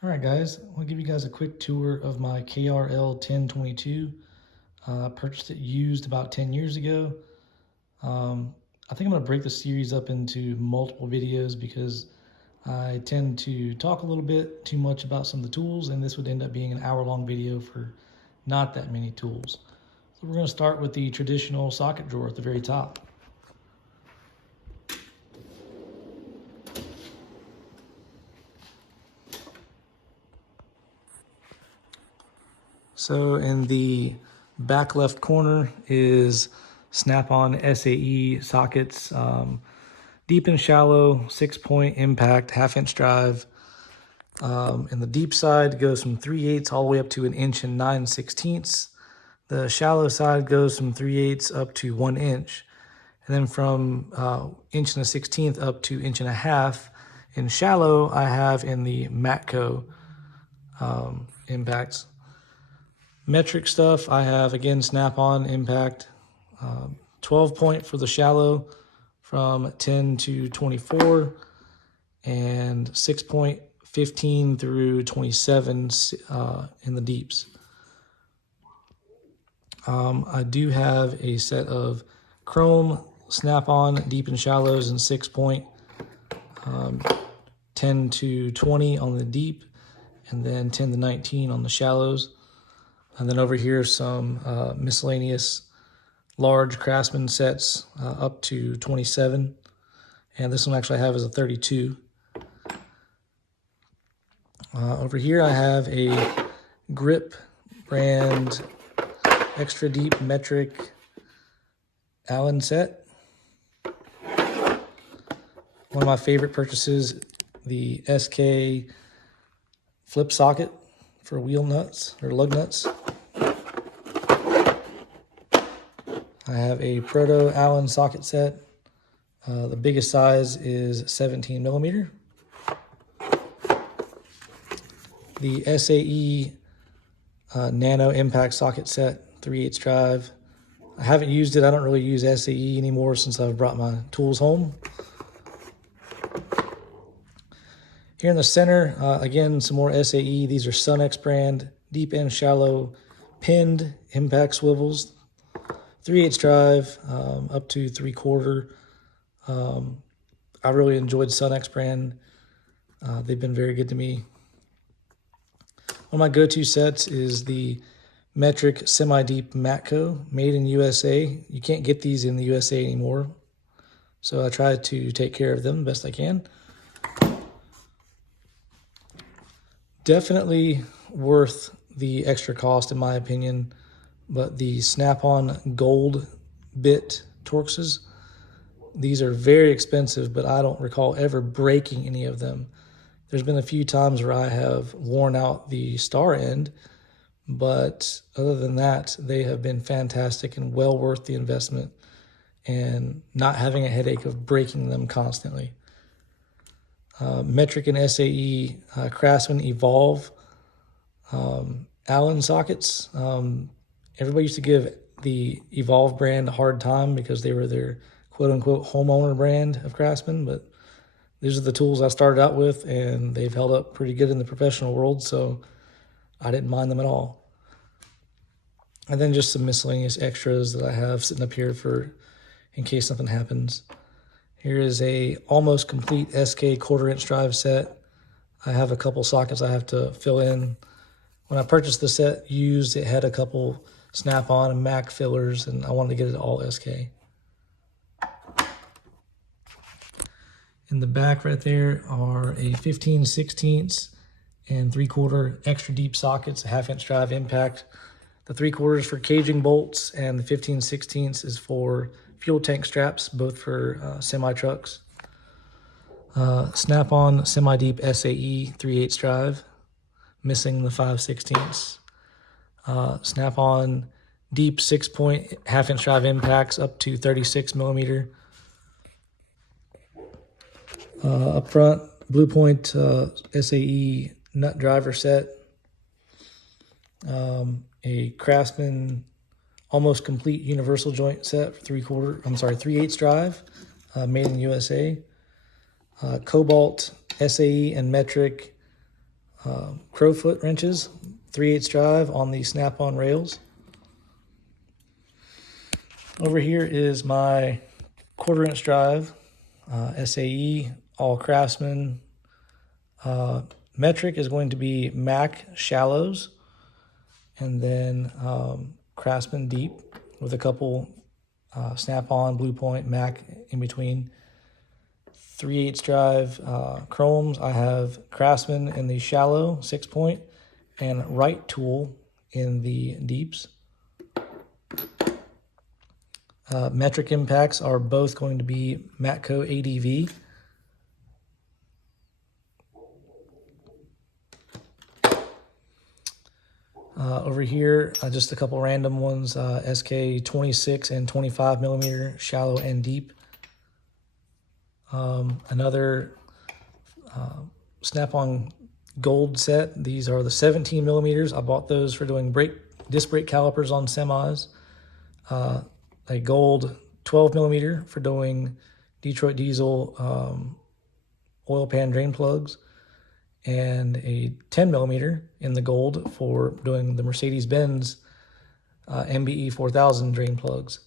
All right, guys, I'll give you guys a quick tour of my KRL1022. I purchased it used about 10 years ago. I think I'm going to break the series up into multiple videos because I tend to talk a little bit too much about some of the tools, and this would end up being an hour-long video for not that many tools. So we're going to start with the traditional socket drawer at the very top. So in the back left corner is Snap On SAE sockets, deep and shallow, 6-point impact, 1/2-inch drive. And the deep side goes from 3/8 all the way up to 1 inch and 9/16. The shallow side goes from 3/8 up to 1 inch. And then from 1 inch and 1/16 up to 1.5 inches. In shallow, I have in the Matco impacts. Metric stuff, I have, again, Snap-on impact, 12-point for the shallow from 10 to 24, and 6-point 15 through 27 in the deeps. I do have a set of chrome Snap-on deep and shallows and 6-point, 10 to 20 on the deep, and then 10 to 19 on the shallows. And then over here, some miscellaneous large Craftsman sets up to 27. And this one actually I have is a 32. Over here, I have a Grip brand extra deep metric Allen set. One of my favorite purchases, the SK flip socket for wheel nuts or lug nuts. I have a Proto Allen socket set. The biggest size is 17 millimeter. The SAE Nano Impact socket set, 3/8 drive. I haven't used it. I don't really use SAE anymore since I've brought my tools home. Here in the center, again, some more SAE. These are Sunex brand, deep and shallow pinned impact swivels. 3/8 drive, up to 3/4. I really enjoyed Sunex brand. They've been very good to me. One of my go-to sets is the metric semi-deep Matco, made in USA. You can't get these in the USA anymore, so I try to take care of them best I can. Definitely worth the extra cost in my opinion, but the Snap-on gold bit Torxes, these are very expensive, but I don't recall ever breaking any of them. There's been a few times where I have worn out the star end, but other than that, they have been fantastic and well worth the investment and not having a headache of breaking them constantly. Metric and SAE Craftsman Evolve Allen sockets. Everybody used to give the Evolve brand a hard time because they were their quote-unquote homeowner brand of Craftsman, but these are the tools I started out with, and they've held up pretty good in the professional world, so I didn't mind them at all. And then just some miscellaneous extras that I have sitting up here for in case something happens. Here is a almost complete SK 1/4-inch drive set. I have a couple sockets I have to fill in. When I purchased the set used, it had a couple Snap-on and Mac fillers, and I wanted to get it all SK. In the back right there are a 15/16 and 3/4 extra deep sockets, a 1/2-inch drive impact. The 3/4 for caging bolts, and the 15/16 is for fuel tank straps, both for semi-trucks. Snap-on semi-deep SAE 3/8 drive, missing the 5/16. Snap-on deep 6-point 1/2-inch drive impacts up to 36 millimeter. Up front, Blue Point SAE nut driver set. A Craftsman almost complete universal joint set for 3/8 drive, made in USA. Cobalt SAE and metric crowfoot wrenches, 3/8 drive on the Snap On rails. Over here is my 1/4 inch drive, SAE, all Craftsman. Metric is going to be Mac shallows, and then Craftsman deep with a couple Snap On, Blue Point, Mac in between. 3/8 drive chromes. I have Craftsman in the shallow 6-point and Right Tool in the deeps. Metric impacts are both going to be Matco ADV. Over here, just a couple random ones, SK 26 and 25 millimeter, shallow and deep. Another Snap-on gold set. These are the 17 millimeters. I bought those for doing disc brake calipers on semis. A gold 12 millimeter for doing Detroit diesel oil pan drain plugs, and a 10 millimeter in the gold for doing the Mercedes-Benz MBE 4000 drain plugs.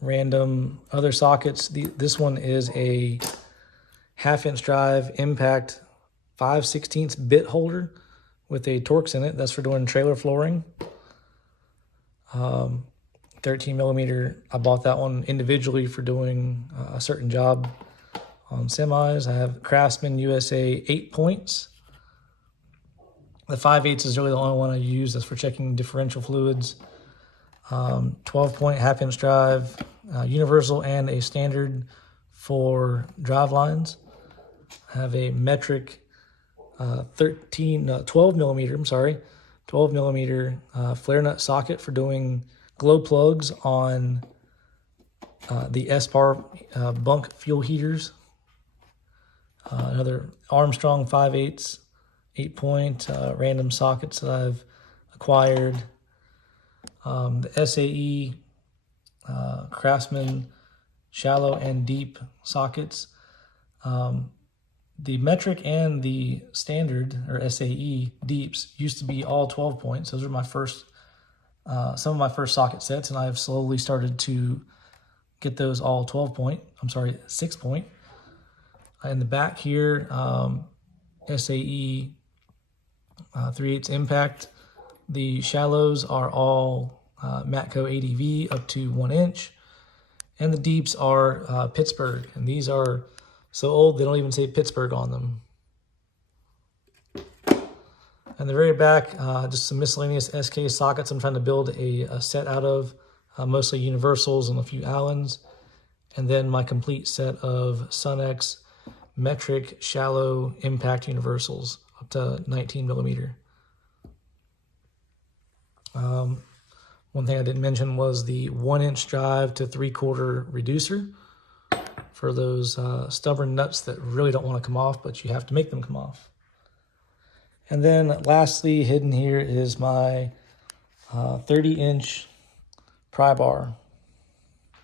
Random other sockets. This one is a 1/2 inch drive impact 5/16 bit holder with a Torx in it. That's for doing trailer flooring. 13 millimeter. I bought that one individually for doing a certain job on semis. I have Craftsman USA 8 points. The 5/8 is really the only one I use. That's for checking differential fluids. 12-point 1/2 inch drive, universal and a standard for drive lines. I have a metric 12 millimeter, 12 millimeter flare nut socket for doing glow plugs on the SPAR bunk fuel heaters. Another Armstrong 5/8 8-point random sockets that I've acquired. The SAE Craftsman shallow and deep sockets. The metric and the standard or SAE deeps used to be all 12 points. Those are my first, some of my first socket sets, and I've slowly started to get those all 6-point. In the back here, SAE 3/8 impact. The shallows are all Matco ADV up to 1 inch, and the deeps are Pittsburgh, and these are so old they don't even say Pittsburgh on them. And the very back, just some miscellaneous SK sockets I'm trying to build a set out of, mostly universals and a few Allens, and then my complete set of Sunex metric shallow impact universals up to 19 millimeter. One thing I didn't mention was the 1 inch drive to 3/4 reducer for those stubborn nuts that really don't want to come off, but you have to make them come off. And then lastly, hidden here is my 30-inch pry bar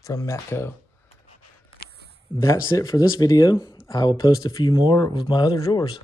from Matco. That's it for this video. I will post a few more with my other drawers.